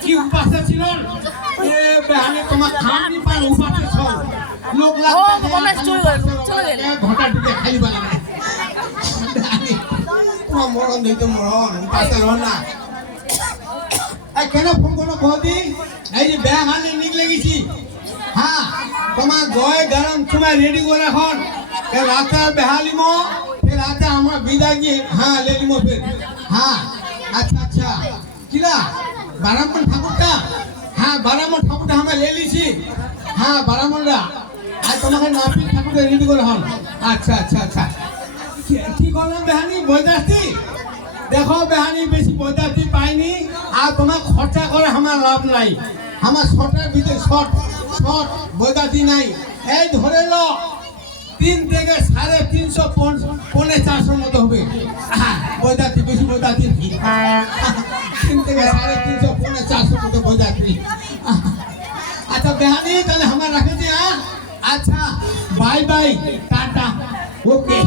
কি উপাসে ছিল এ বেহানে তোমার খানি পান উপাসে ছিল লোক লাগতে চলে গেল ঘটা ঢুকে খালি বানাবে তোমার মরণ দিতে মরণ উপাসে রহ না এই কেন ফোন করো বৌদি এই যে বেহানে নিকলে গেছি হ্যাঁ তোমার গয় গরম তোমার রেডি করে এখন রাতে বেহালিমো फिर आते हमारा विदा की हाँ ले लिमो फिर हाँ अच्छा अच्छा किला बारामन ठाकुर का हाँ बारामन ठाकुर का हमें ले ली थी हाँ बारामन रा आज तुम्हारे नापित ठाकुर का रेडी कर हम अच्छा अच्छा अच्छा ठीक हो ना बहनी बोझाती देखो बहनी बेसी बोझाती पाइनी आज तुम्हारा खर्चा करे हमारा लाभ नहीं हमारा शॉर्टर भीतर शॉर्ट शॉर्ट बोझाती नहीं ऐ धरे लो 3 থেকে 350 পৌনে 400 মতো হবে বৈদাতি বেশি বৈদাতি 3 থেকে 350 পৌনে 400 মতো বৈদাতি আচ্ছা বেহানি তাহলে আমরা রাখে দিই আচ্ছা বাই বাই টাটা ওকে